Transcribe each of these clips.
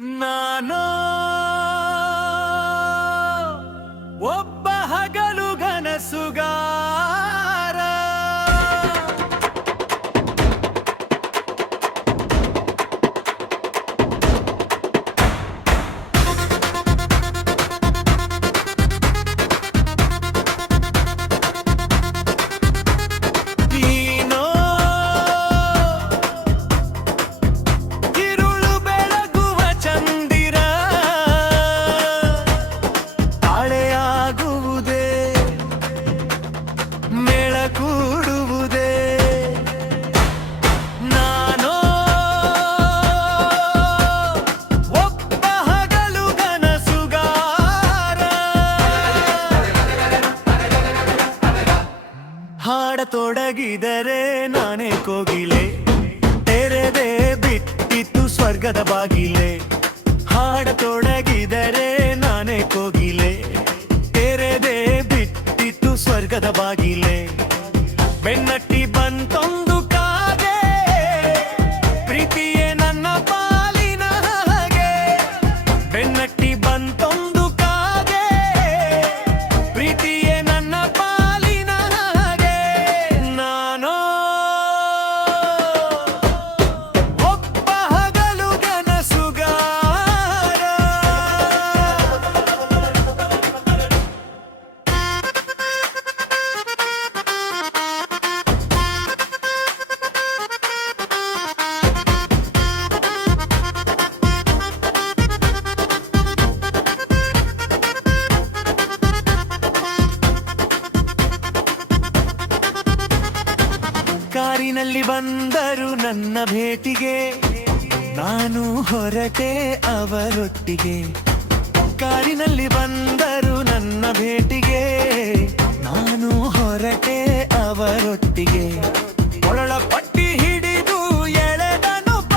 ನಾನು ಒಬ್ಬ ಹಗಲುಗನಸುಗಾರ. ಹಾಡತೊಡಗಿದರೆ ನಾನೇ ಕೋಗಿಲೆ, ತೆರೆದೇ ಬಿಟ್ಟಿತ್ತು ಸ್ವರ್ಗದ ಬಾಗಿಲೆ. ಹಾಡತೊಡಗಿದರೆ ನಾನೇ ಕೋಗಿಲೆ, ತೆರೆದೇ ಬಿಟ್ಟಿತ್ತು ಸ್ವರ್ಗದ ಬಾಗಿಲೆ. ಬೆನ್ನಟ್ಟಿ ಬಂತೊಂದು ಕಾಗೆ, ಪ್ರೀತಿಯೇ ನನ್ನ ಪಾಲಿನ ಹಾಗೆ. ಬೆನ್ನಟ್ಟಿ ಬಂತೊಂದು ಕಾಗೆ, ಪ್ರೀತಿಯೇ ನನ್ನ ಪಾಲಿನ ಹಾಗೆ. ನಾನು ಒಬ್ಬ ಹಗಲುಗನಸುಗಾರ. ಕಾರಿನಲ್ಲಿ ಬಂದರು ನನ್ನ ಭೇಟಿಗೆ, ನಾನು ಹೊರಟೆ ಅವರೊಟ್ಟಿಗೆ. ಕಾರಿನಲ್ಲಿ ಬಂದರು ನನ್ನ ಭೇಟಿಗೆ, ನಾನು ಹೊರಟೆ ಅವರೊಟ್ಟಿಗೆ. ಒಳಳ ಪಟ್ಟಿ ಹಿಡಿದು ಎಳೆದನುಪ,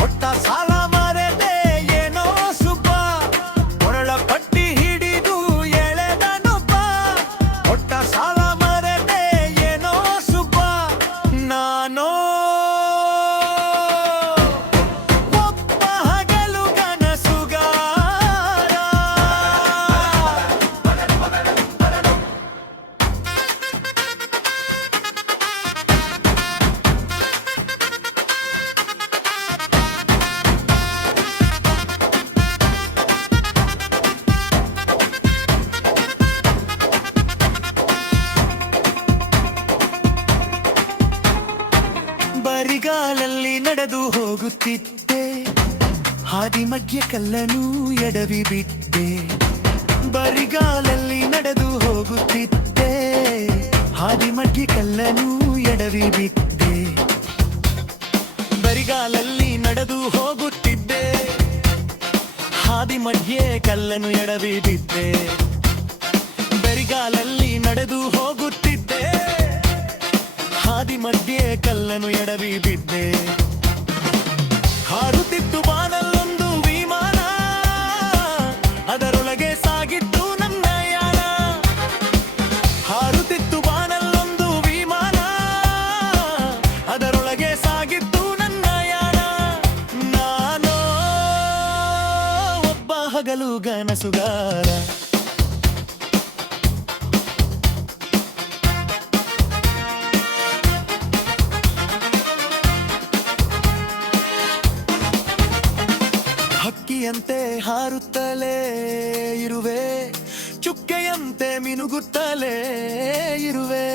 ಕೊಟ್ಟ ಸಾಲ ಮರೆದೆ ಏನೋ ಸುಬ್ಬ. ಒಳಳ ಪಟ್ಟಿ ಹಿಡಿದು ಎಳೆದನುಪ, ಕೊಟ್ಟ ಸಾಲ ಮರೆದೆ ಏನೋ ಸುಬ್ಬ. ನಾನು ಒಬ್ಬ ಹಗಲುಗನಸುಗಾರ. ಬರಿಗಾಲಲ್ಲಿ ನಡೆದು ಹೋಗುತ್ತಿದ್ದೆ, ಹಾದಿ ಮಧ್ಯೆ ಕಲ್ಲನು ಎಡವಿ ಬಿದ್ದೆ. ಬರಿಗಾಲಲ್ಲಿ ನಡೆದು ಹೋಗುತ್ತಿದ್ದೆ, ಹಾದಿ ಮಧ್ಯೆ ಕಲ್ಲನು ಎಡವಿ ಬಿದ್ದೆ. ಬರಿಗಾಲಲ್ಲಿ ನಡೆದು ಹೋಗುತ್ತಿದ್ದೆ, ಹಾದಿ ಮಧ್ಯೆ ಕಲ್ಲನು ಎಡವಿ ಬಿದ್ದೆ. ಬರಿಗಾಲಲ್ಲಿ ನಡೆದು ಹೋಗುತ್ತಿದ್ದೆ, ಹಾದಿ ಮಧ್ಯೆ ಕಲ್ಲನು ಎಡವಿ ಬಿದ್ದೆ. ಹಾರುತ್ತಿತ್ತು ಬಾನಲ್ಲೊಂದು ವಿಮಾನ, ಅದರೊಳಗೆ ಸಾಗಿತ್ತು ನನ್ನ ಯಾನ. ಹಾರುತ್ತಿತ್ತು ಬಾನಲ್ಲೊಂದು ವಿಮಾನ, ಅದರೊಳಗೆ ಸಾಗಿತ್ತು ನನ್ನ ಯಾನ. ನಾನು ಒಬ್ಬ ಹಗಲುಗನಸುಗಾರ. ಹಕ್ಕಿಯಂತೆ ಹಾರುತ್ತಲೇ ಇರುವೆ, ಚುಕ್ಕೆಯಂತೆ ಮಿನುಗುತ್ತಲೇ ಇರುವೆ.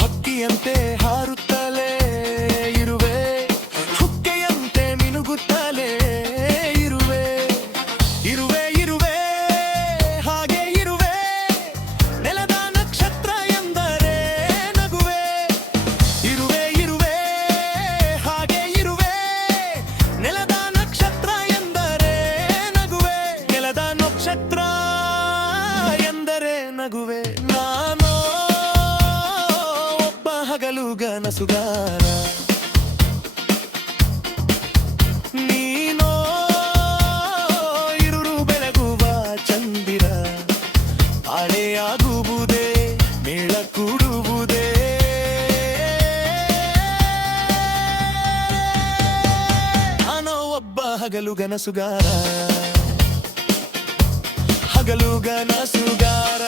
ಹಕ್ಕಿಯಂತೆ ಹಾರುತ್ತಲೇ ಇರುವೆ, ಚುಕ್ಕೆಯಂತೆ ಮಿನುಗುತ್ತಲೇ ಇರುವೆ. ಇರುವೆ ಇರುವೆ ಹಾಗೆ ಇರುವೆ, ನೆಲದ ನಕ್ಷತ್ರ ಎಂದರೆ ನಗುವೆ. ಇರುವೆ ಇರುವೆ ಹಾಗೆ ಇರುವೆ, ನೆಲದ ನಕ್ಷತ್ರ ಎಂದರೆ ನಗುವೆ. ನೆಲದ ನಕ್ಷತ್ರ ಎಂದರೆ ನಗುವೆ. ನಾನು ಒಬ್ಬ ಹಗಲುಗನಸುಗಾರ. ಹಗಲು ಗನಸುಗಾರ